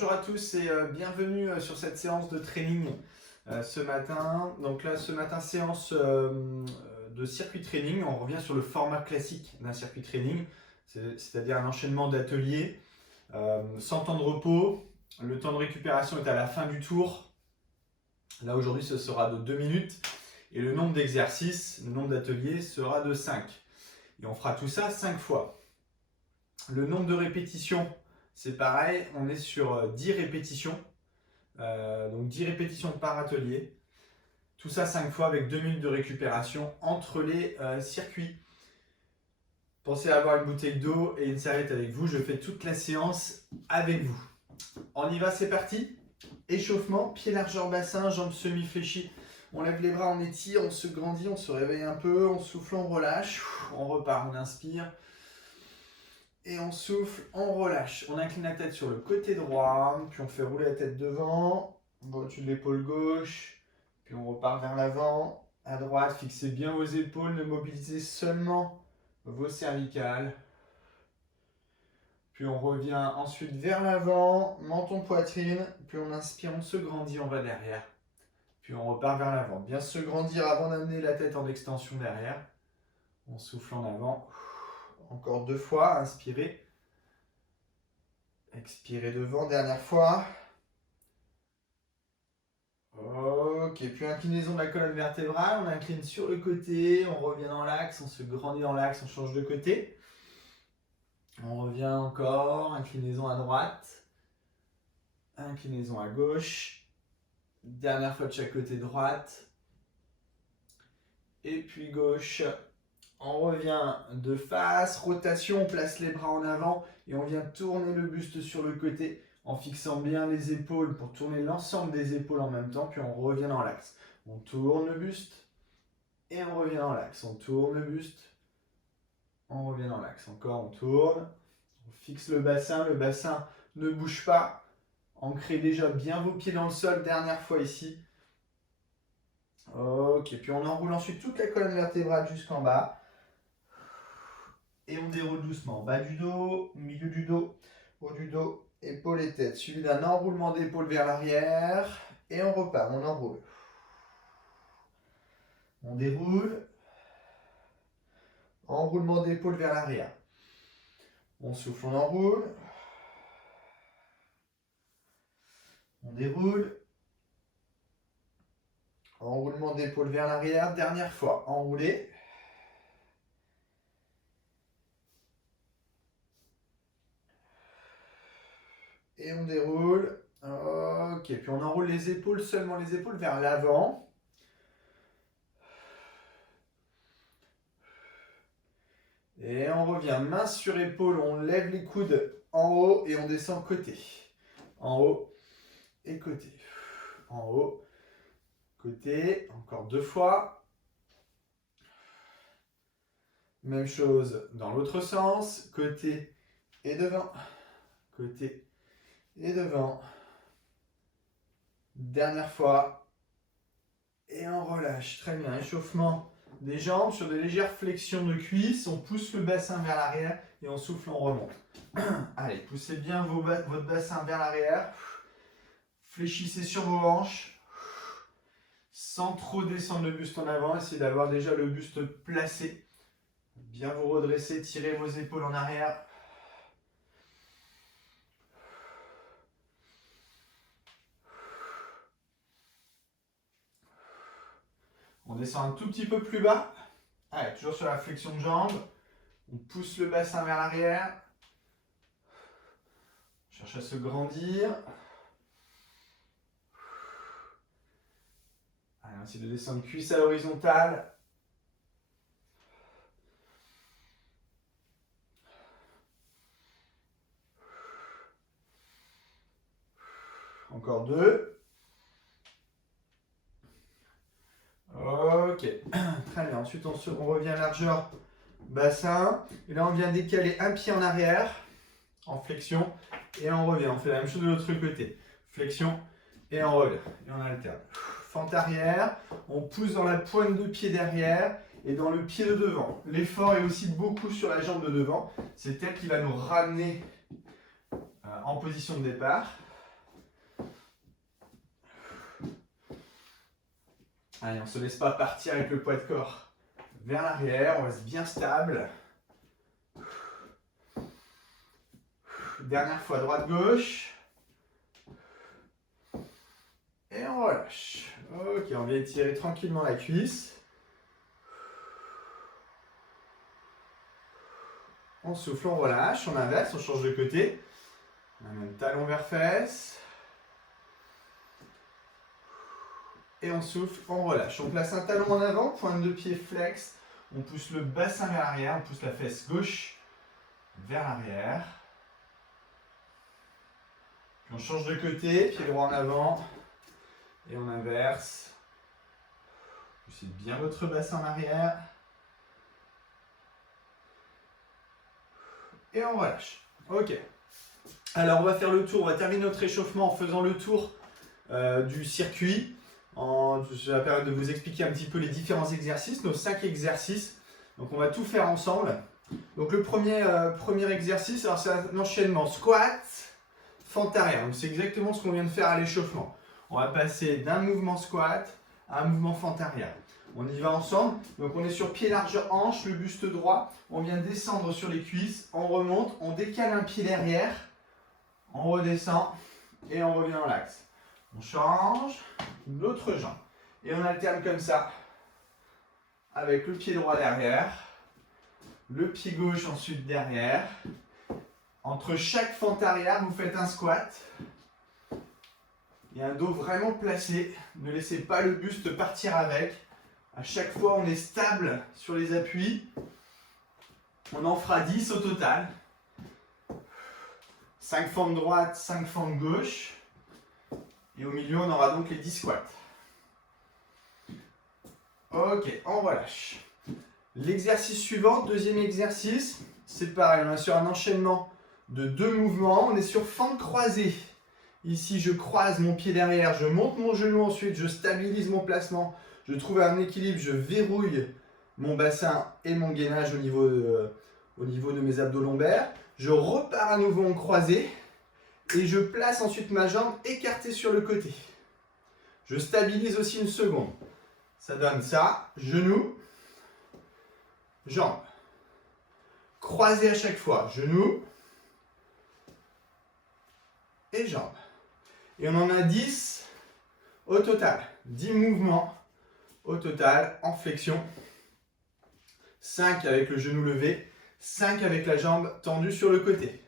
Bonjour à tous et bienvenue sur cette séance de training ce matin. Donc là, ce matin, séance de circuit training. On revient sur le format classique d'un circuit training, c'est-à-dire un enchaînement d'ateliers sans temps de repos. Le temps de récupération est à la fin du tour. Là, aujourd'hui, ce sera de 2 minutes et le nombre d'exercices, le nombre d'ateliers sera de 5. Et on fera tout ça 5 fois. Le nombre de répétitions, c'est pareil, on est sur 10 répétitions, donc 10 répétitions par atelier. Tout ça 5 fois avec 2 minutes de récupération entre les circuits. Pensez à avoir une bouteille d'eau et une serviette avec vous, je fais toute la séance avec vous. On y va, c'est parti. Échauffement, pied largeur bassin, jambes semi-fléchies. On lève les bras, on étire, on se grandit, on se réveille un peu, on souffle, on relâche. On repart, on inspire. Et on souffle, on relâche. On incline la tête sur le côté droit, puis on fait rouler la tête devant, on va au-dessus de l'épaule gauche, puis on repart vers l'avant, à droite, fixez bien vos épaules, ne mobilisez seulement vos cervicales. Puis on revient ensuite vers l'avant, menton poitrine, puis on inspire, on se grandit, on va derrière. Puis on repart vers l'avant. Bien se grandir avant d'amener la tête en extension derrière. On souffle en avant. Encore 2 fois, inspirez. Expirez devant, dernière fois. Ok, puis inclinaison de la colonne vertébrale, on incline sur le côté, on revient dans l'axe, on se grandit dans l'axe, on change de côté. On revient encore, inclinaison à droite, inclinaison à gauche. Dernière fois de chaque côté, droite. Et puis gauche. On revient de face, rotation, on place les bras en avant et on vient tourner le buste sur le côté en fixant bien les épaules pour tourner l'ensemble des épaules en même temps, puis on revient dans l'axe. On tourne le buste et on revient dans l'axe. On tourne le buste, on revient dans l'axe. Encore, on tourne, on fixe le bassin ne bouge pas. Ancrez déjà bien vos pieds dans le sol, dernière fois ici. Ok, puis on enroule ensuite toute la colonne vertébrale jusqu'en bas. Et on déroule doucement. Bas du dos, milieu du dos, haut du dos, épaules et tête. Suivi d'un enroulement d'épaule vers l'arrière. Et on repart, on enroule. On déroule. Enroulement d'épaule vers l'arrière. On souffle, on enroule. On déroule. Enroulement d'épaule vers l'arrière. Dernière fois, enroulé. Et on déroule. Ok, puis on enroule les épaules, seulement les épaules vers l'avant. Et on revient main sur épaule, on lève les coudes en haut et on descend côté. En haut et côté. En haut, côté, encore 2 fois. Même chose dans l'autre sens, côté et devant. Côté et devant. Dernière fois. Et on relâche. Très bien. Échauffement des jambes sur des légères flexions de cuisses. On pousse le bassin vers l'arrière et on souffle, on remonte. Allez, poussez bien votre bassin vers l'arrière. Fléchissez sur vos hanches. Sans trop descendre le buste en avant. Essayez d'avoir déjà le buste placé. Bien vous redresser, tirez vos épaules en arrière. On descend un tout petit peu plus bas. Allez, toujours sur la flexion de jambe. On pousse le bassin vers l'arrière. On cherche à se grandir. Allez, on essaie de descendre cuisse à l'horizontale. Encore 2. Ok, très bien. Ensuite, on revient largeur bassin. Et là, on vient décaler un pied en arrière, en flexion. Et on revient. On fait la même chose de l'autre côté. Flexion et on revient. Et on alterne. Fente arrière. On pousse dans la pointe de pied derrière et dans le pied de devant. L'effort est aussi beaucoup sur la jambe de devant. C'est elle qui va nous ramener en position de départ. Allez, on ne se laisse pas partir avec le poids de corps vers l'arrière, on reste bien stable. Dernière fois, droite-gauche. Et on relâche. Ok, on vient étirer tranquillement la cuisse. On souffle, on relâche, on inverse, on change de côté. On amène talon vers fesse. Et on souffle, on relâche. On place un talon en avant, pointe de pied flex. On pousse le bassin vers l'arrière, on pousse la fesse gauche vers l'arrière. Puis on change de côté, pied droit en avant. Et on inverse. Poussez bien votre bassin en arrière. Et on relâche. Ok. Alors on va faire le tour, on va terminer notre échauffement en faisant le tour du circuit. Je vais permettre de vous expliquer un petit peu les différents exercices, nos 5 exercices. Donc on va tout faire ensemble. Donc le premier exercice, alors c'est un enchaînement squat, fente arrière. Donc c'est exactement ce qu'on vient de faire à l'échauffement. On va passer d'un mouvement squat à un mouvement fente arrière. On y va ensemble. Donc on est sur pied large hanche, le buste droit. On vient descendre sur les cuisses, on remonte, on décale un pied derrière, on redescend et on revient dans l'axe. On change l'autre jambe. Et on alterne comme ça avec le pied droit derrière, le pied gauche ensuite derrière. Entre chaque fente arrière, vous faites un squat. Et un dos vraiment placé. Ne laissez pas le buste partir avec. À chaque fois, on est stable sur les appuis. On en fera 10 au total. 5 fentes droite, 5 fentes gauche. Et au milieu, on aura donc les 10 squats. Ok, on relâche. L'exercice suivant, deuxième exercice, c'est pareil. On est sur un enchaînement de 2 mouvements. On est sur fente croisée. Ici, je croise mon pied derrière, je monte mon genou ensuite, je stabilise mon placement. Je trouve un équilibre, je verrouille mon bassin et mon gainage au niveau de mes abdos lombaires. Je repars à nouveau en croisé et je place ensuite ma jambe écartée sur le côté. Je stabilise aussi une seconde. Ça donne ça, genou, jambe. Croisé à chaque fois, genou et jambe. Et on en a 10 au total. 10 mouvements au total en flexion. 5 avec le genou levé, 5 avec la jambe tendue sur le côté.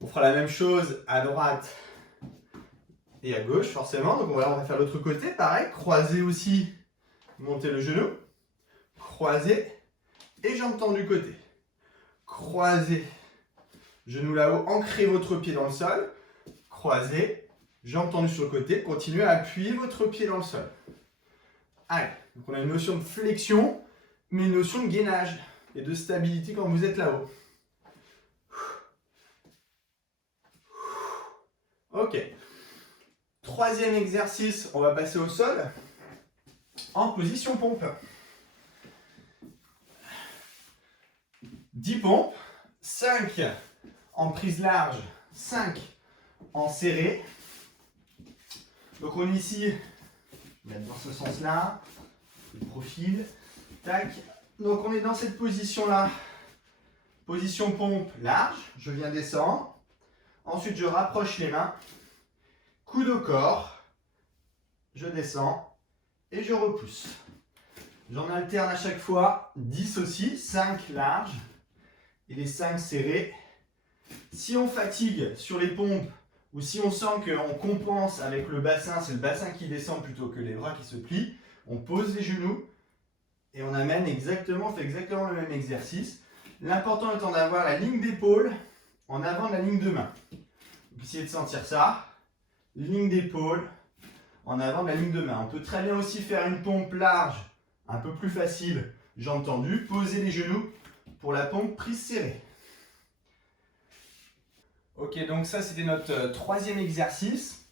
On fera la même chose à droite et à gauche forcément. Donc voilà, on va faire l'autre côté. Pareil, croiser aussi, monter le genou. Croiser et jambe tendue côté. Croiser, genou là-haut, ancrez votre pied dans le sol. Croisez, jambes tendues sur le côté, continuez à appuyer votre pied dans le sol. Allez, donc on a une notion de flexion, mais une notion de gainage et de stabilité quand vous êtes là-haut. Ok. Troisième exercice, on va passer au sol en position pompe. 10 pompes, 5 en prise large, 5 en serré. Donc on est ici, on va être dans ce sens-là, le profil, tac. Donc on est dans cette position-là, position pompe large, je viens descendre. Ensuite je rapproche les mains, coude au corps, je descends et je repousse. J'en alterne à chaque fois 10 aussi, 5 larges et les 5 serrés. Si on fatigue sur les pompes, ou si on sent qu'on compense avec le bassin, c'est le bassin qui descend plutôt que les bras qui se plient, on pose les genoux et on amène exactement, on fait exactement le même exercice. L'important étant d'avoir la ligne d'épaule en avant de la ligne de main. Donc essayez de sentir ça. Ligne d'épaule en avant de la ligne de main. On peut très bien aussi faire une pompe large, un peu plus facile, jambes tendues, poser les genoux pour la pompe prise serrée. Ok, donc ça c'était notre troisième exercice.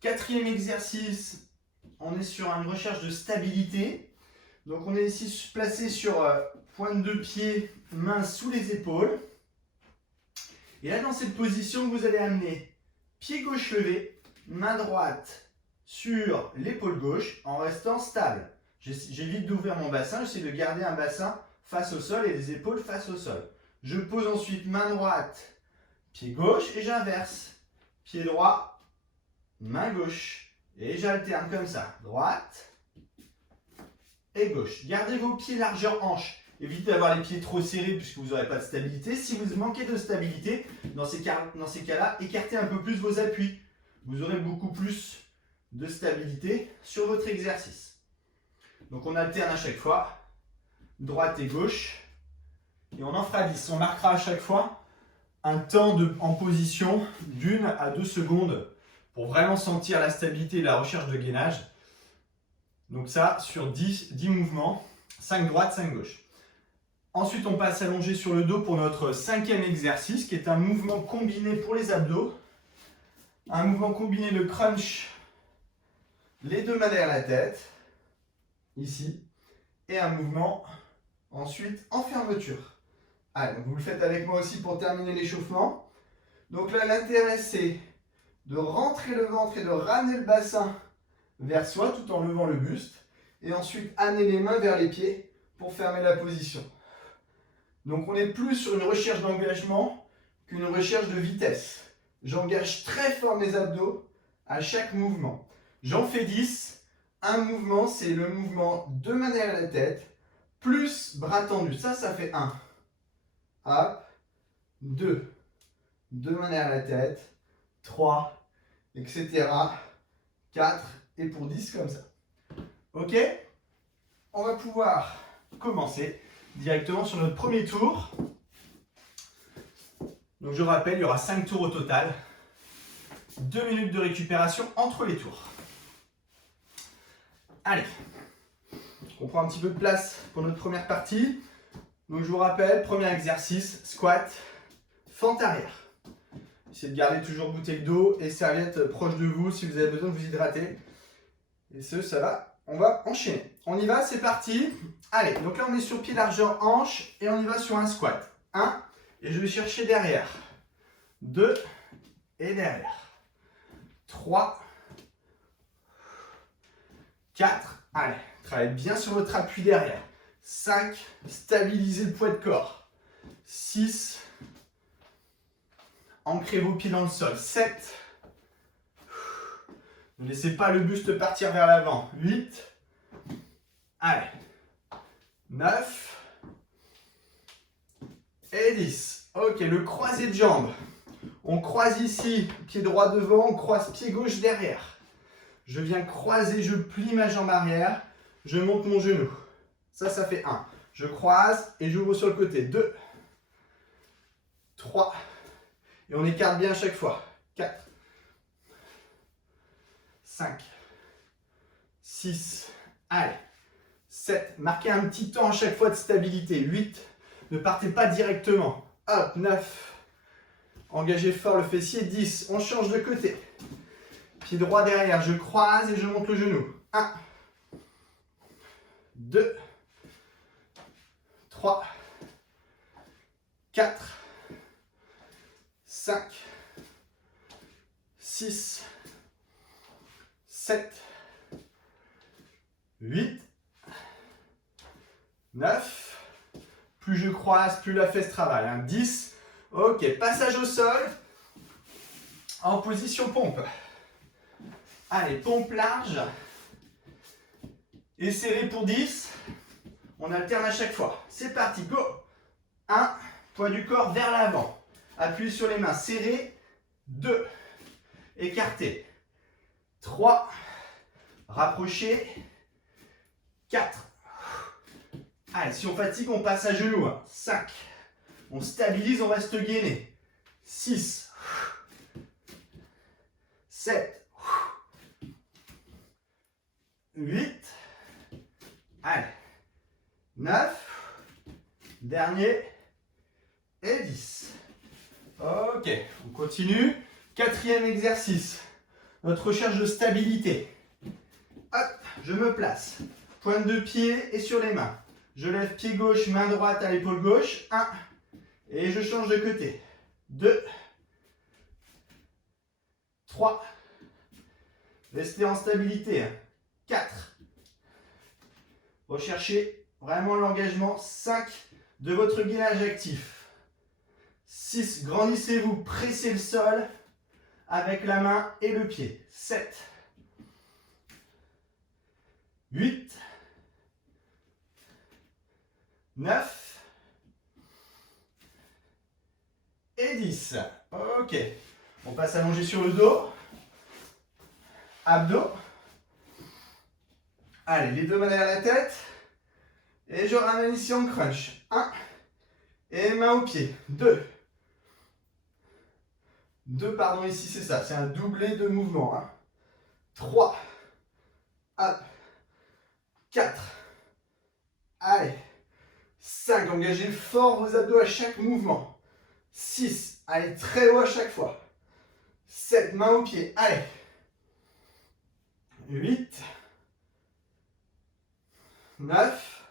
Quatrième exercice, on est sur une recherche de stabilité. Donc on est ici placé sur pointe de pied, main sous les épaules. Et là dans cette position, vous allez amener pied gauche levé, main droite sur l'épaule gauche en restant stable. J'évite d'ouvrir mon bassin, j'essaie de garder un bassin face au sol et les épaules face au sol. Je pose ensuite main droite, pied gauche et j'inverse. Pied droit, main gauche. Et j'alterne comme ça. Droite et gauche. Gardez vos pieds largeur hanche. Évitez d'avoir les pieds trop serrés puisque vous n'aurez pas de stabilité. Si vous manquez de stabilité, dans ces cas-là, écartez un peu plus vos appuis. Vous aurez beaucoup plus de stabilité sur votre exercice. Donc on alterne à chaque fois, droite et gauche. Et on en fera 10. On marquera à chaque fois un temps en position d'1 à 2 secondes pour vraiment sentir la stabilité et la recherche de gainage. Donc ça, sur 10 mouvements, 5 droite, 5 gauche. Ensuite, on passe allongé sur le dos pour notre 5e exercice, qui est un mouvement combiné pour les abdos. Un mouvement combiné de crunch, les deux mains derrière la tête, ici. Et un mouvement, ensuite, en fermeture. Allez, vous le faites avec moi aussi pour terminer l'échauffement. Donc là, l'intérêt, c'est de rentrer le ventre et de ramener le bassin vers soi tout en levant le buste. Et ensuite, amener les mains vers les pieds pour fermer la position. Donc on est plus sur une recherche d'engagement qu'une recherche de vitesse. J'engage très fort mes abdos à chaque mouvement. J'en fais 10. Un mouvement, c'est le mouvement de main derrière la tête, plus bras tendus. Ça fait 1. Hop. 2. Deux mains derrière la tête. 3, etc. 4, et pour 10 comme ça. Ok? On va pouvoir commencer directement sur notre premier tour. Donc je rappelle, il y aura 5 tours au total. 2 minutes de récupération entre les tours. Allez, on prend un petit peu de place pour notre première partie. Donc je vous rappelle, premier exercice, squat, fente arrière. Essayez de garder toujours bouteille d'eau et serviette proche de vous si vous avez besoin de vous hydrater. Et ça va, on va enchaîner. On y va, c'est parti. Allez, donc là on est sur pied largeur hanche et on y va sur un squat. 1, et je vais chercher derrière. 2, et derrière. 3, 4, allez, travaillez bien sur votre appui derrière. 5, stabilisez le poids de corps. 6, ancrez vos pieds dans le sol. 7, ne laissez pas le buste partir vers l'avant. 8, allez, 9 et 10. Ok, le croisé de jambes. On croise ici, pied droit devant, on croise pied gauche derrière. Je viens croiser, je plie ma jambe arrière, je monte mon genou. Ça fait 1. Je croise et j'ouvre sur le côté. 2, 3, et on écarte bien à chaque fois. 4, 5, 6, allez, 7, marquez un petit temps à chaque fois de stabilité. 8, ne partez pas directement. Hop, 9, engagez fort le fessier. 10, on change de côté. Pied droit derrière, je croise et je monte le genou. 1, 2, 3, 4, 5, 6, 7, 8, 9. Plus je croise, plus la fesse travaille. 10. Ok, passage au sol. En position pompe. Allez, pompe large. Et serré pour 10. On alterne à chaque fois. C'est parti, go. 1, poids du corps vers l'avant. Appuyez sur les mains, serré. 2, écarté. 3, rapproché. 4. Allez, si on fatigue, on passe à genoux. 5. On stabilise, on reste gainé. 6. 7. 8. Allez. 9. Dernier. Et 10. Ok, on continue. 4e exercice. Notre recherche de stabilité. Hop, je me place. Pointe de pied et sur les mains. Je lève pied gauche, main droite à l'épaule gauche. 1. Et je change de côté. 2. 3. Restez en stabilité. 4. Recherchez vraiment l'engagement. 5. De votre gainage actif. 6. Grandissez-vous, pressez le sol avec la main et le pied. 7. 8. 9. Et 10. Ok. On passe allongé sur le dos. Abdos. Allez, les deux mains derrière la tête. Et je ramène ici en crunch. 1. Et main au pied. 2. 2, pardon, ici c'est ça. C'est un doublé de mouvement. 3. Hop. 4. Allez. 5. Engagez fort vos abdos à chaque mouvement. 6. Allez très haut à chaque fois. 7. Main au pied. Allez. 8. 9.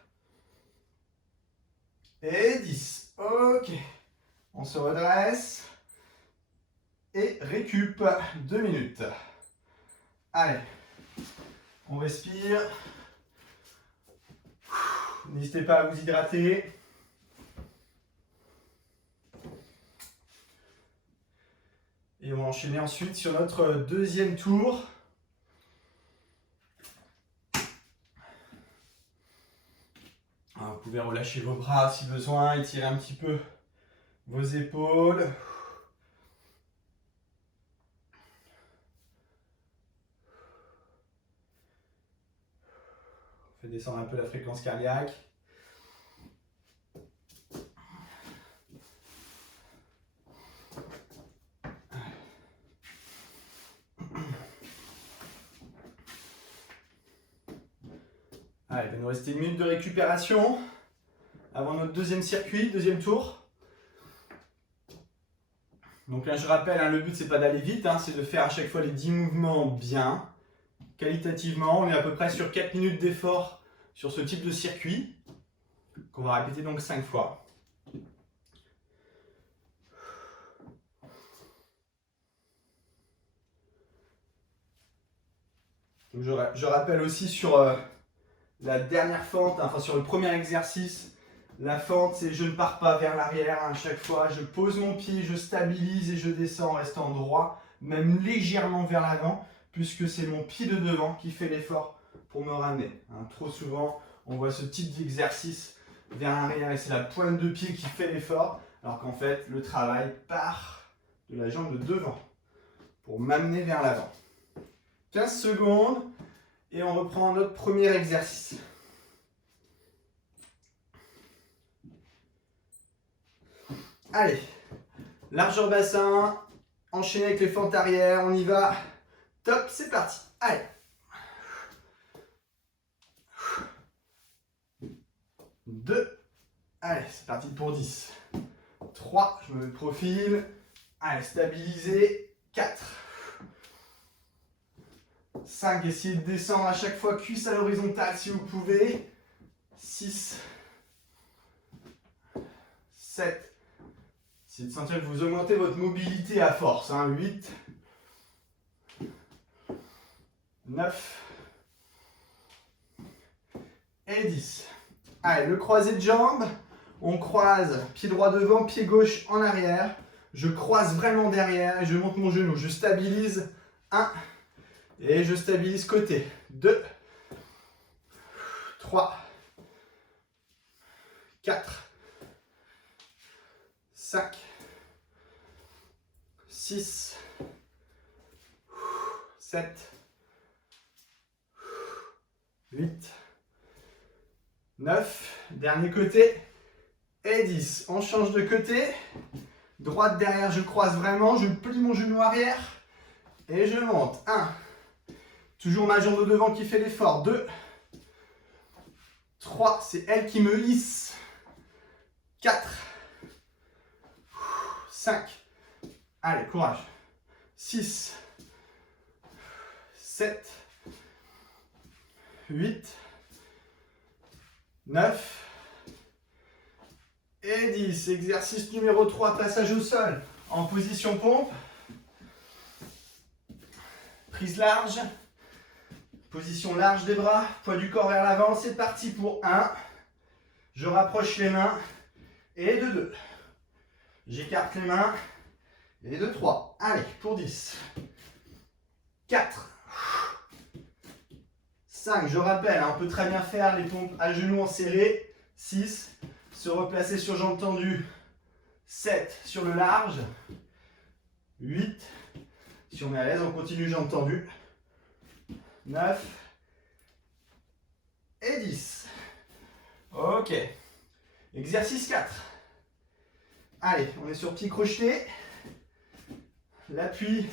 Et 10. Ok. On se redresse. Et récup. 2 minutes. Allez. On respire. N'hésitez pas à vous hydrater. Et on va enchaîner ensuite sur notre deuxième tour. Alors, vous pouvez relâcher vos bras si besoin, étirer un petit peu vos épaules. Faites descendre un peu la fréquence cardiaque. Allez, il va nous rester une minute de récupération avant notre deuxième circuit, deuxième tour. Donc là, je rappelle, le but, c'est pas d'aller vite, c'est de faire à chaque fois les 10 mouvements bien, qualitativement. On est à peu près sur 4 minutes d'effort sur ce type de circuit, qu'on va répéter donc 5 fois. Donc je rappelle aussi sur la dernière fente, enfin sur le premier exercice, la fente, c'est je ne pars pas vers l'arrière à chaque fois. Je pose mon pied, je stabilise et je descends en restant droit, même légèrement vers l'avant, puisque c'est mon pied de devant qui fait l'effort pour me ramener. Trop souvent, on voit ce type d'exercice vers l'arrière et c'est la pointe de pied qui fait l'effort, alors qu'en fait, le travail part de la jambe de devant pour m'amener vers l'avant. 15 secondes et on reprend notre premier exercice. Allez, largeur bassin, enchaîner avec les fentes arrière, on y va. Top, c'est parti. Allez. 2. Allez, c'est parti pour 10. 3, je me mets de profil. Allez, stabiliser. 4. 5, essayez de descendre à chaque fois, cuisse à l'horizontale si vous pouvez. 6. 7. Essayez de sentir que vous augmentez votre mobilité à force. 8. 9. Et 10. Allez, le croisé de jambes. On croise pied droit devant, pied gauche en arrière. Je croise vraiment derrière et je monte mon genou. Je stabilise. 1. Et je stabilise côté. 2. 3. 4. 5. 6. 7. 8. 9. Dernier côté. Et 10. On change de côté. Droite derrière, je croise vraiment. Je plie mon genou arrière. Et je monte. 1. Toujours ma jambe de devant qui fait l'effort. 2. 3. C'est elle qui me hisse. 4. 5. Allez, courage. 6. 7. 8. 9. Et 10. Exercice numéro 3, passage au sol. En position pompe. Prise large. Position large des bras, poids du corps vers l'avant, c'est parti pour 1. Je rapproche les mains et de 2. J'écarte les mains et de 3. Allez, pour 10. 4. 5, je rappelle, on peut très bien faire les pompes à genoux en serré. 6, se replacer sur jambes tendues. 7, sur le large. 8, si on est à l'aise, on continue jambes tendues. 9 et 10. Ok. Exercice 4. Allez, on est sur pied crocheté. L'appui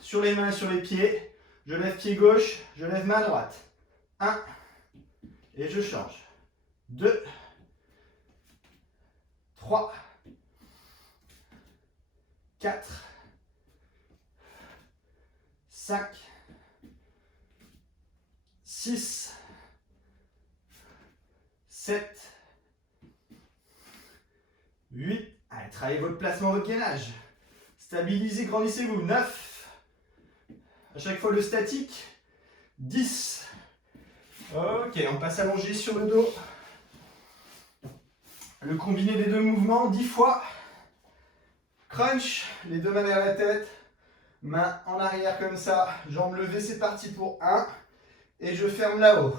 sur les mains, sur les pieds. Je lève pied gauche, je lève main droite. 1. Et je change. 2. 3. 4. 5. 6. 7. 8. Allez, travaillez votre placement, votre gainage. Stabilisez, grandissez-vous. 9. À chaque fois le statique. 10. Ok, on passe allongé sur le dos. Le combiné des deux mouvements, 10 fois. Crunch, les deux mains derrière la tête. Main en arrière comme ça. Jambes levées, c'est parti pour 1. Et je ferme là-haut.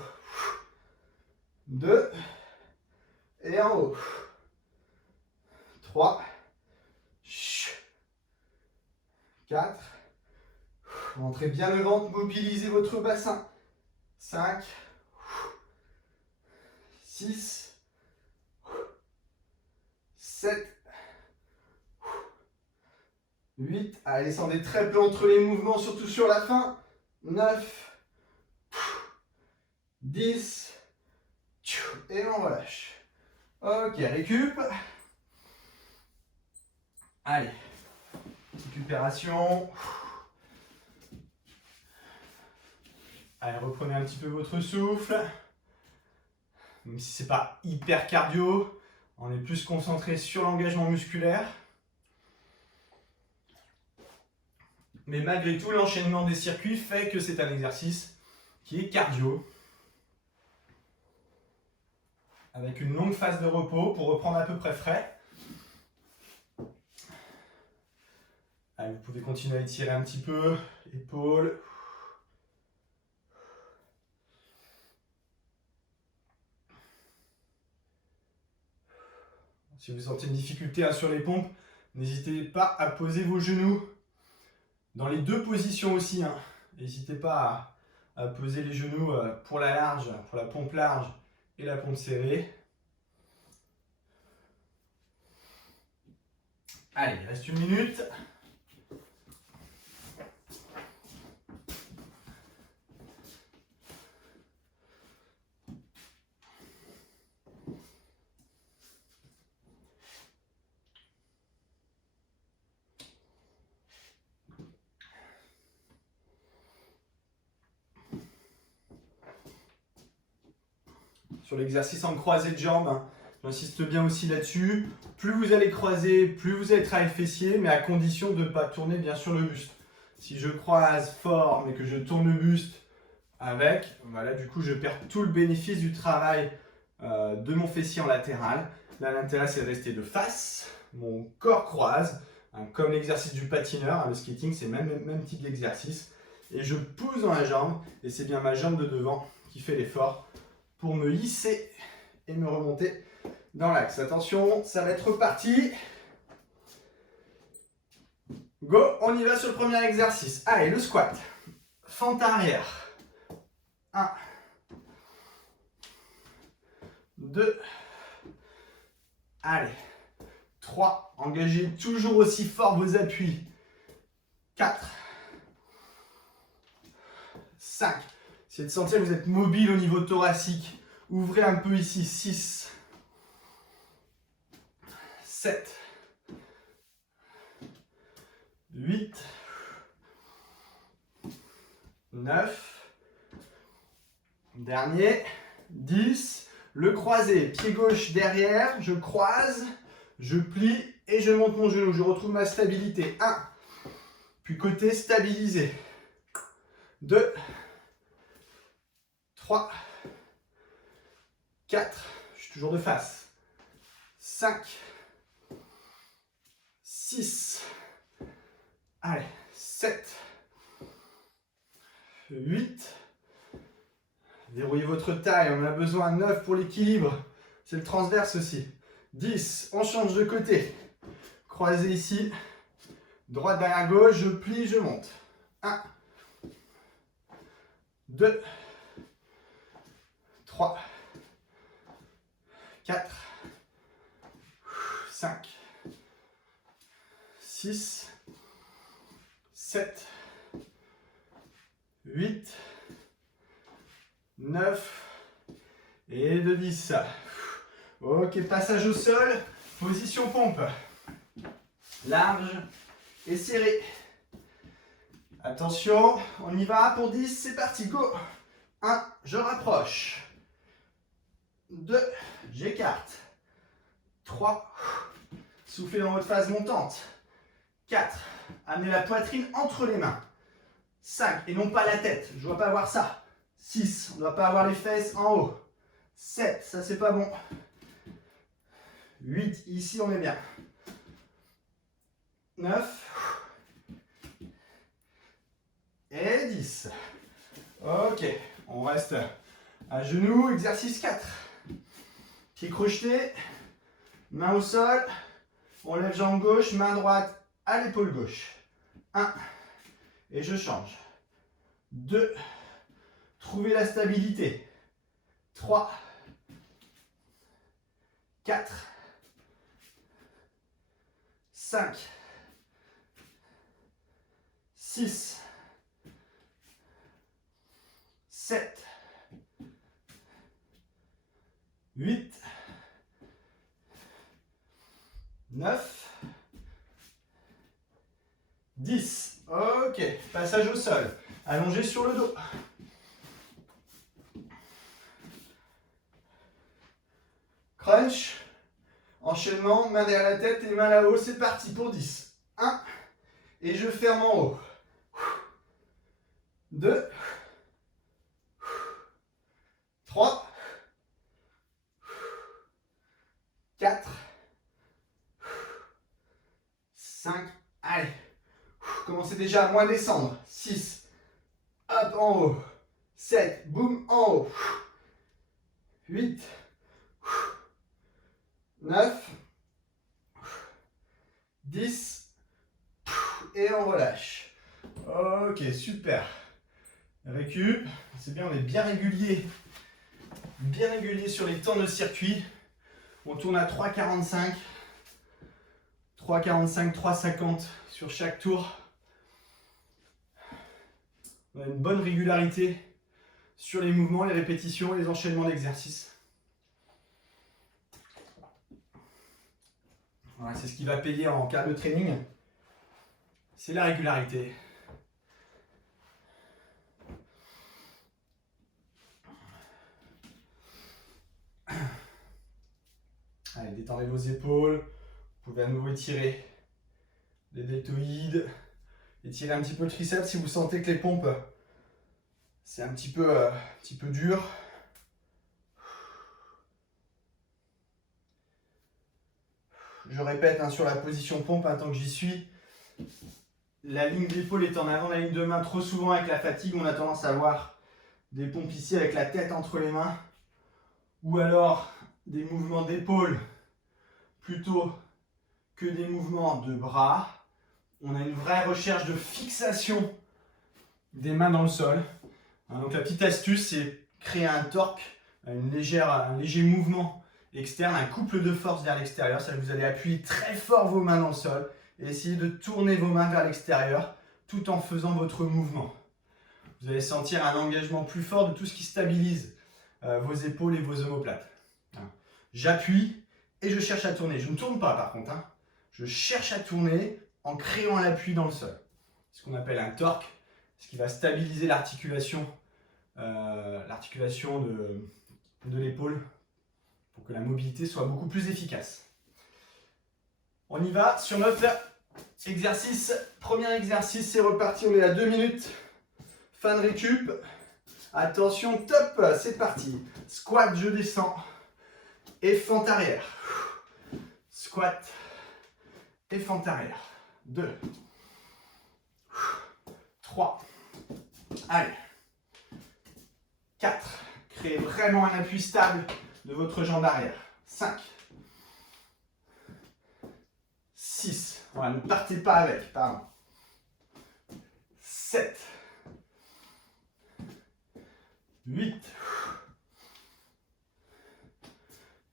2. Et en haut. 3. 4. Rentrez bien le ventre, mobilisez votre bassin. 5. 6. 7. 8. Allez, descendez très peu entre les mouvements, surtout sur la fin. 9. 10. Et on relâche. Ok, récup. Allez. Récupération. Allez, reprenez un petit peu votre souffle. Même si c'est pas hyper cardio, on est plus concentré sur l'engagement musculaire. Mais malgré tout, l'enchaînement des circuits fait que c'est un exercice qui est cardio. Avec une longue phase de repos pour reprendre à peu près frais. Allez, vous pouvez continuer à étirer un petit peu, épaules. Si vous sentez une difficulté sur les pompes, n'hésitez pas à poser vos genoux dans les deux positions aussi. N'hésitez pas à poser les genoux pour la large, pour la pompe large et la pompe serrée. Allez, il reste 1 minute. Sur l'exercice en croisé de jambes, j'insiste bien aussi là-dessus. Plus vous allez croiser, plus vous allez travailler le fessier, mais à condition de ne pas tourner bien sûr le buste. Si je croise fort, mais que je tourne le buste avec, voilà, du coup je perds tout le bénéfice du travail de mon fessier en latéral. Là, l'intérêt c'est de rester de face, mon corps croise, comme l'exercice du patineur, le skating c'est le même type d'exercice. Et je pousse dans la jambe, et c'est bien ma jambe de devant qui fait l'effort pour me hisser et me remonter dans l'axe. Attention, ça va être reparti. Go, on y va sur le premier exercice. Allez, le squat. Fente arrière. 1. 2. Allez. 3. Engagez toujours aussi fort vos appuis. 4. 5. Essayez de sentir que vous êtes mobile au niveau thoracique. Ouvrez un peu ici. 6. 7. 8. 9. Dernier. 10. Le croisé. Pied gauche derrière. Je croise. Je plie et je monte mon genou. Je retrouve ma stabilité. 1. Puis côté stabilisé. 2. 3, 4, je suis toujours de face, 5, 6, allez, 7, 8, verrouillez votre taille, on en a besoin, 9 pour l'équilibre, c'est le transverse aussi, 10, on change de côté, croisez ici, droite derrière gauche, je plie, je monte, 1, 2, 3, 4, 5, 6, 7, 8, 9 et de 10. Ok, passage au sol, position pompe. Large et serré. Attention, on y va pour 10, c'est parti, go. 1, je rapproche. 2, j'écarte. 3, soufflez dans votre phase montante. 4, amenez la poitrine entre les mains. 5, et non pas la tête, je ne dois pas avoir ça. 6, on ne doit pas avoir les fesses en haut. 7, ça c'est pas bon. 8, ici on est bien. 9 et 10. Ok, on reste à genoux, exercice 4. Pied crocheté, main au sol, on lève jambe gauche, main droite à l'épaule gauche. 1, et je change. 2, trouvez la stabilité. 3, 4, 5, 6, 7, 8, 9, 10. Ok, passage au sol. Allongé sur le dos. Crunch. Enchaînement, main derrière la tête et main là-haut. C'est parti pour 10. 1. Et je ferme en haut. 2. 3. 4. 5. Allez. Commencez déjà à moins descendre. 6. Hop en haut. 7. Boum en haut. 8. 9. 10. Et on relâche. Ok, super. Récup. C'est bien, on est bien régulier. Bien régulier sur les temps de circuit. On tourne à 3,45. 3,45, 3,50 sur chaque tour. On a une bonne régularité sur les mouvements, les répétitions et les enchaînements d'exercices. Voilà, c'est ce qui va payer en cas de training. C'est la régularité. Allez, détendez vos épaules. Vous pouvez à nouveau étirer les deltoïdes. Étirez un petit peu le triceps si vous sentez que les pompes, c'est un petit peu dur. Je répète sur la position pompe, tant que j'y suis, la ligne d'épaule est en avant de la ligne de main. Trop souvent avec la fatigue, on a tendance à avoir des pompes ici avec la tête entre les mains. Ou alors des mouvements d'épaule plutôt que des mouvements de bras. On a une vraie recherche de fixation des mains dans le sol. Donc la petite astuce, c'est créer un torque, un léger mouvement externe, un couple de force vers l'extérieur. Ça, vous allez appuyer très fort vos mains dans le sol et essayer de tourner vos mains vers l'extérieur tout en faisant votre mouvement. Vous allez sentir un engagement plus fort de tout ce qui stabilise vos épaules et vos omoplates. J'appuie et je cherche à tourner. Je ne tourne pas par contre. Je cherche à tourner en créant un appui dans le sol. C'est ce qu'on appelle un torque, ce qui va stabiliser l'articulation de l'épaule pour que la mobilité soit beaucoup plus efficace. On y va sur notre exercice. Premier exercice, c'est reparti. On est à 2 minutes. Fin de récup. Attention, top, c'est parti. Squat, je descends. Et fente arrière. Squat. Et fente arrière. 2. 3. Allez. 4. Créez vraiment un appui stable de votre jambe arrière. 5. 6. Voilà, ne partez pas avec, pardon. 7. 8.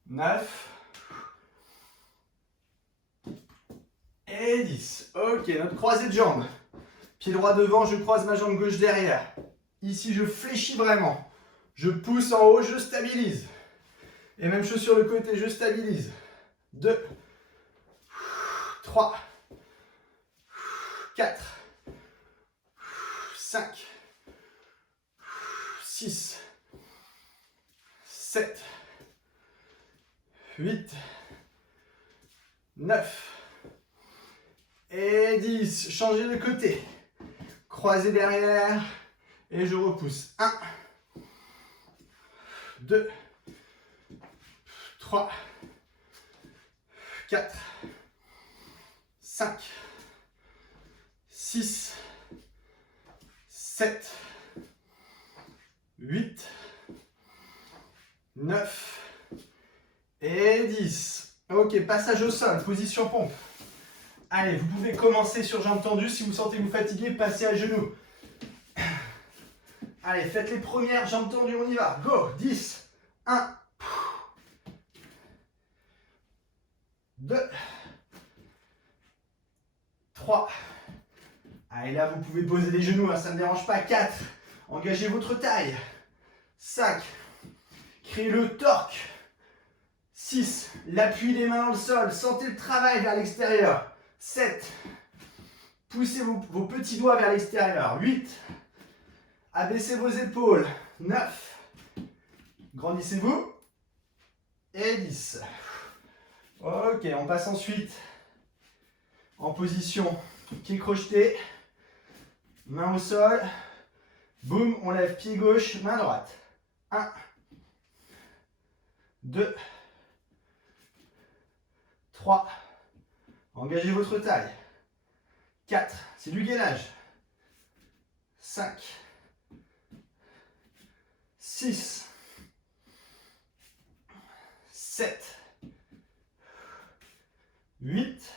9. Et 10. Ok, notre croisée de jambes. Pied droit devant, je croise ma jambe gauche derrière. Ici, je fléchis vraiment. Je pousse en haut, je stabilise. Et même chose sur le côté, je stabilise. 2. 3. 4. 5. 6. 7. 8. 9. Et 10. Changez de côté. Croisez derrière. Et je repousse. 1. 2. 3. 4. 5. 6. 7. 8. 9. Et 10. Ok, passage au sol, position pompe. Allez, vous pouvez commencer sur jambes tendues. Si vous sentez vous fatiguer, passez à genoux. Allez, faites les premières jambes tendues, on y va. Go, 10. 1. 2. 3. Allez, là, vous pouvez poser les genoux, hein, ça ne me dérange pas. 4. Engagez votre taille. 5. Créez le torque. 6. L'appui des mains dans le sol. Sentez le travail vers l'extérieur. 7. Poussez vos petits doigts vers l'extérieur. 8. Abaissez vos épaules. 9. Grandissez-vous. Et 10. Ok, on passe ensuite en position pied crocheté. Main au sol. Boum, on lève pied gauche, main droite. 1. 2. 3. Engagez votre taille. 4. C'est du gainage. 5. 6. 7. 8.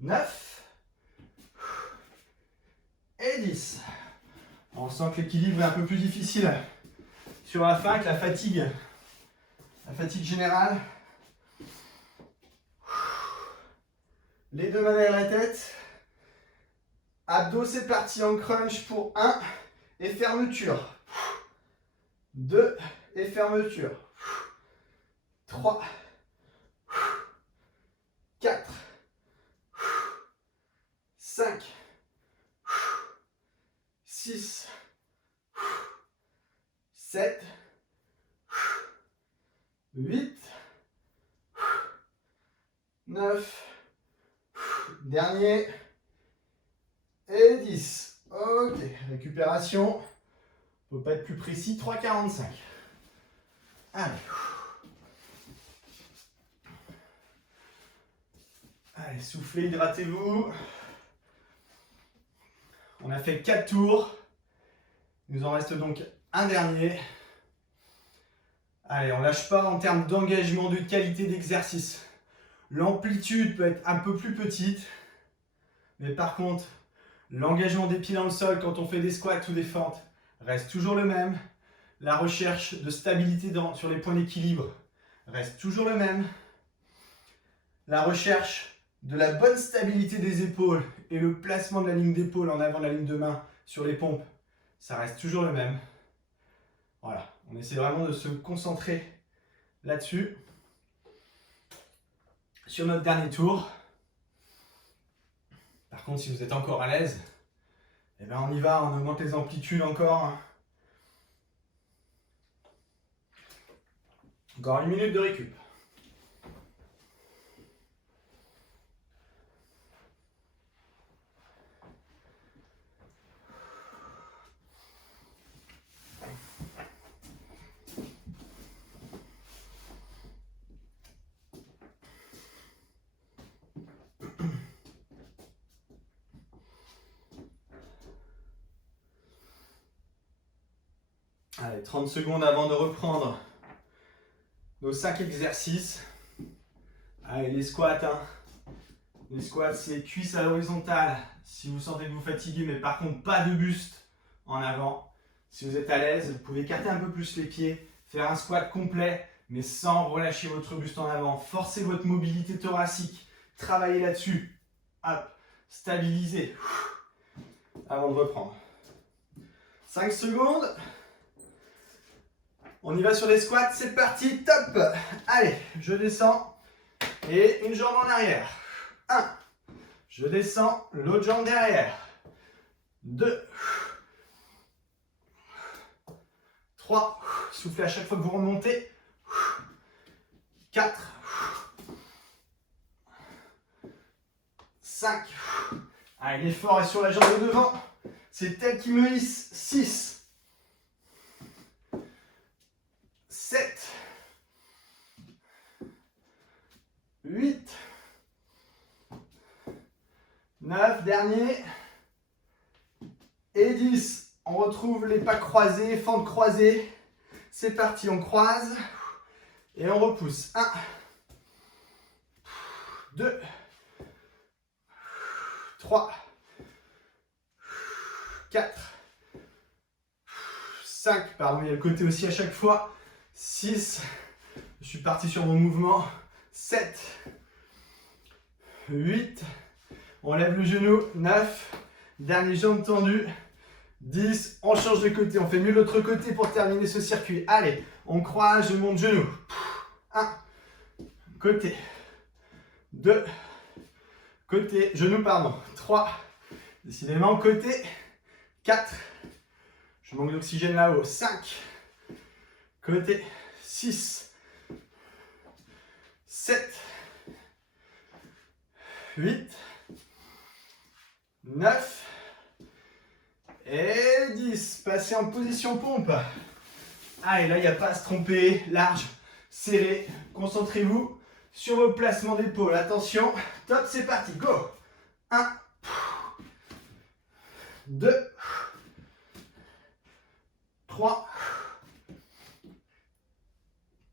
9. Et 10. On sent que l'équilibre est un peu plus difficile sur la fin, que la fatigue générale. Les deux mains derrière la tête. Abdos, c'est parti en crunch pour 1 et fermeture. 2 et fermeture. 3. 4. 5. 6. 7. 8. 9. Dernier. Et 10. Ok, récupération. Faut pas être plus précis. 3,45. Allez. Allez, soufflez, hydratez-vous. On a fait 4 tours. Il nous en reste donc un dernier. Allez, on lâche pas en termes d'engagement, de qualité d'exercice. L'amplitude peut être un peu plus petite. Mais par contre, l'engagement des pieds dans le sol quand on fait des squats ou des fentes reste toujours le même. La recherche de stabilité sur les points d'équilibre reste toujours le même. La recherche de la bonne stabilité des épaules et le placement de la ligne d'épaule en avant de la ligne de main sur les pompes, ça reste toujours le même. Voilà, on essaie vraiment de se concentrer là-dessus. Sur notre dernier tour, par contre, si vous êtes encore à l'aise, eh bien on y va, on augmente les amplitudes encore. Encore 1 minute de récup. Allez, 30 secondes avant de reprendre nos 5 exercices. Allez, les squats. Hein. Les squats, c'est cuisses à l'horizontale. Si vous sentez que vous fatiguez, mais par contre, pas de buste en avant. Si vous êtes à l'aise, vous pouvez écarter un peu plus les pieds, faire un squat complet, mais sans relâcher votre buste en avant. Forcez votre mobilité thoracique. Travaillez là-dessus. Hop, stabilisez. Avant de reprendre. 5 secondes. On y va sur les squats, c'est parti, top. Allez, je descends et une jambe en arrière. 1. Je descends, l'autre jambe derrière. 2. 3. Soufflez à chaque fois que vous remontez. 4. 5. Allez, l'effort est sur la jambe de devant. C'est elle qui me hisse. 6. 7, 8, 9, dernier, et 10. On retrouve les pas croisés, fentes croisées. C'est parti, on croise et on repousse. 1, 2, 3, 4, 5, pardon, il y a le côté aussi à chaque fois. 6, je suis parti sur mon mouvement. 7, 8, on lève le genou. 9, dernière jambe tendue. 10, on change de côté, on fait mieux l'autre côté pour terminer ce circuit. Allez, on croise, je monte genou. 1, côté. 2, côté, genou, pardon. 3, décidément, côté. 4, je manque d'oxygène là-haut. 5, côté. 6, 7, 8, 9 et 10. Passez en position pompe. Allez, là, il n'y a pas à se tromper. Large, serré. Concentrez-vous sur vos placements d'épaule. Attention. Top, c'est parti. Go. 1, 2, 3,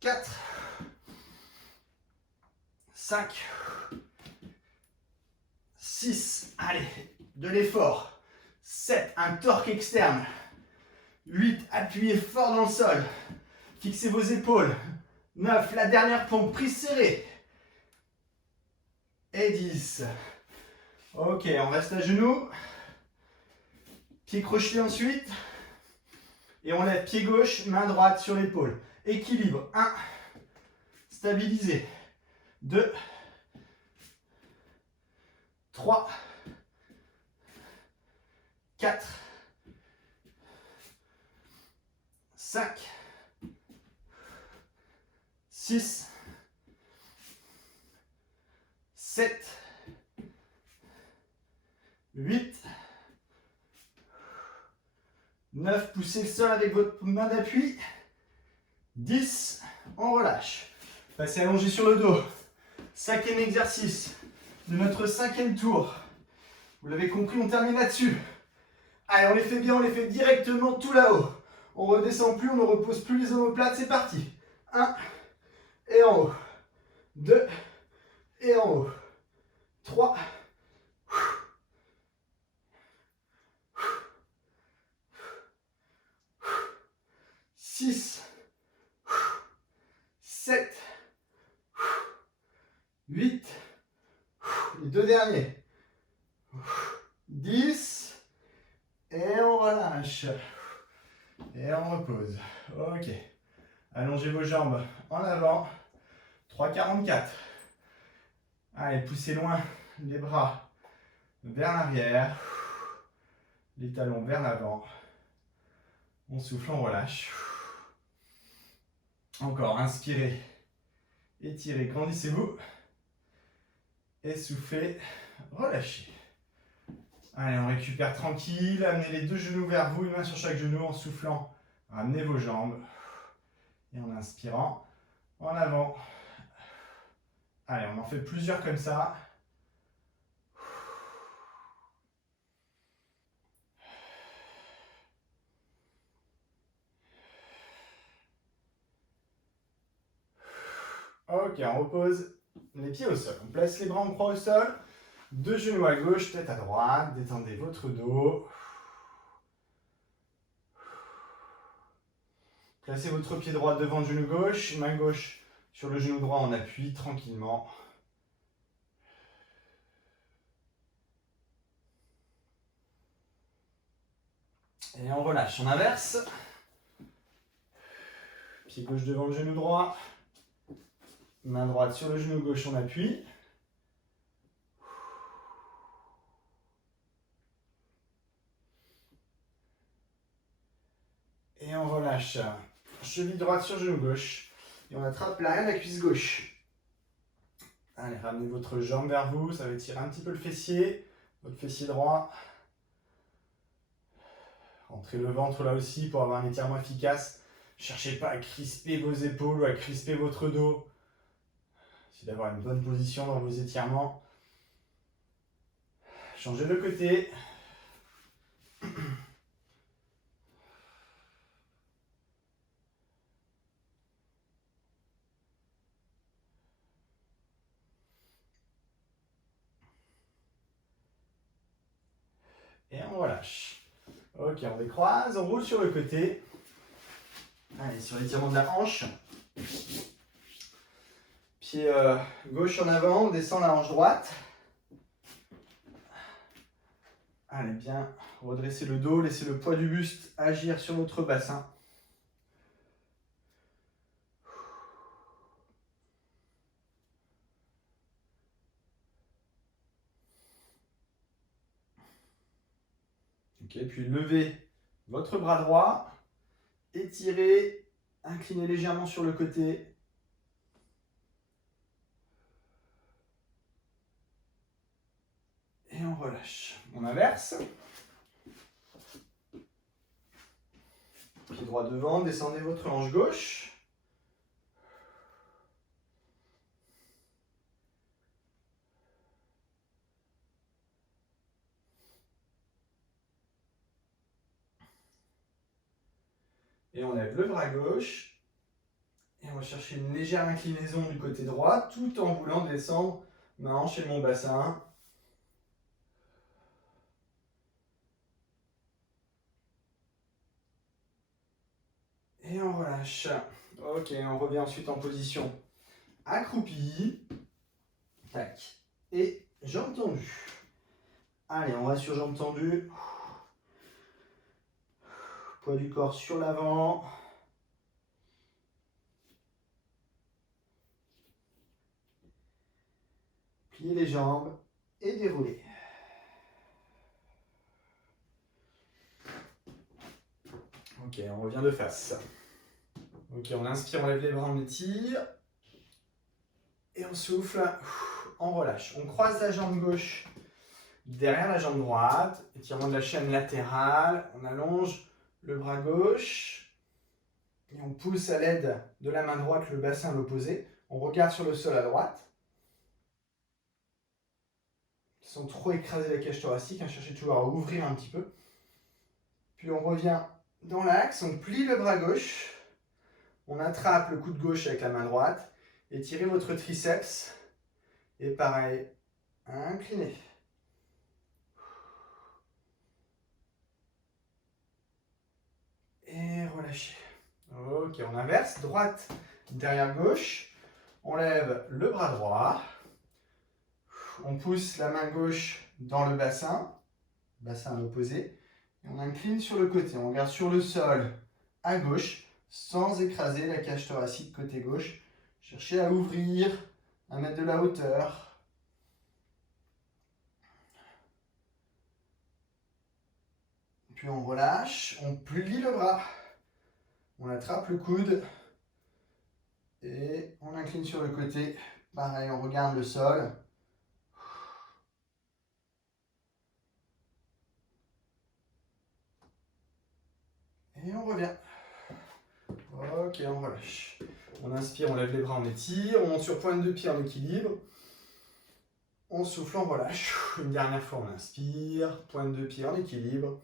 4, 5, 6, allez, de l'effort. 7, un torque externe. 8, appuyez fort dans le sol. Fixez vos épaules. 9, la dernière pompe, prise serrée. Et 10. Ok, on reste à genoux. Pied crochet ensuite. Et on lève pied gauche, main droite sur l'épaule. Équilibre. 1. Stabilisé. 2. 3. 4. 5. 6. 7. 8. 9. Poussez le sol avec votre main d'appui. 10. On relâche. Passez allongé sur le dos. 5e exercice de notre 5e tour. Vous l'avez compris, on termine là-dessus. Allez, on les fait bien, on les fait directement tout là-haut. On ne redescend plus, on ne repose plus les omoplates. C'est parti. 1 et en haut. 2 et en haut. 3. 6. 7. 8. Les deux derniers. 10. Et on relâche. Et on repose. Ok. Allongez vos jambes en avant. 3,44. Allez, poussez loin les bras vers l'arrière. Les talons vers l'avant. On souffle, on relâche. Encore, inspirez. Étirez, grandissez-vous. Et soufflez, relâchez. Allez, on récupère tranquille. Amenez les deux genoux vers vous, une main sur chaque genou en soufflant. Ramenez vos jambes. Et en inspirant, en avant. Allez, on en fait plusieurs comme ça. Ok, on repose les pieds au sol. On place les bras en croix au sol. Deux genoux à gauche, tête à droite. Détendez votre dos. Placez votre pied droit devant le genou gauche. Main gauche sur le genou droit en appui tranquillement. Et on relâche. On inverse. Pied gauche devant le genou droit. Main droite sur le genou gauche en appui. Et on relâche. Cheville droite sur genou gauche. Et on attrape l'arrière de la cuisse gauche. Allez, ramenez votre jambe vers vous. Ça va étirer un petit peu le fessier. Votre fessier droit. Rentrez le ventre là aussi pour avoir un étirement efficace. Cherchez pas à crisper vos épaules ou à crisper votre dos. Essayez d'avoir une bonne position dans vos étirements. Changez de côté. Et on relâche. Ok, on décroise, on roule sur le côté. Allez, sur l'étirement de la hanche. Pied gauche en avant, on descend la hanche droite. Allez, bien redresser le dos, laissez le poids du buste agir sur votre bassin. Ok, puis levez votre bras droit, étirez, inclinez légèrement sur le côté. Et on relâche. On inverse. Pied droit devant, descendez votre hanche gauche. Et on lève le bras gauche. Et on va chercher une légère inclinaison du côté droit, tout en voulant descendre ma hanche et mon bassin. Et on relâche. Ok, on revient ensuite en position accroupie. Tac. Et jambes tendues. Allez, on va sur jambes tendues. Poids du corps sur l'avant. Pliez les jambes et déroulez. Ok, on revient de face. Ok, on inspire, on lève les bras, on étire. Et on souffle, on relâche. On croise la jambe gauche derrière la jambe droite. Étirement de la chaîne latérale. On allonge le bras gauche. Et on pousse à l'aide de la main droite le bassin à l'opposé. On regarde sur le sol à droite. Sans trop écraser la cage thoracique, cherchez toujours à ouvrir un petit peu. Puis on revient dans l'axe, on plie le bras gauche. On attrape le coude gauche avec la main droite. Étirez votre triceps. Et pareil, inclinez. Et relâchez. Ok, on inverse. Droite derrière gauche. On lève le bras droit. On pousse la main gauche dans le bassin à l'opposé. Et on incline sur le côté. On regarde sur le sol à gauche sans écraser la cage thoracique côté gauche. Cherchez à ouvrir, à mettre de la hauteur. Puis on relâche, on plie le bras. On attrape le coude et on incline sur le côté. Pareil, on regarde le sol. Et on revient. Ok, on relâche. On inspire, on lève les bras, on étire. On monte sur pointe de pied en équilibre. On souffle, on relâche. Une dernière fois, on inspire. Pointe de pied en équilibre.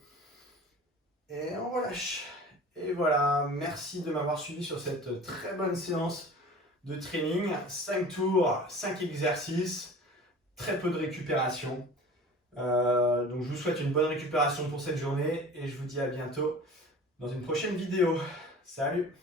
Et on relâche. Et voilà, merci de m'avoir suivi sur cette très bonne séance de training, 5 tours, 5 exercices, très peu de récupération. Donc je vous souhaite une bonne récupération pour cette journée et je vous dis à bientôt dans une prochaine vidéo. Salut!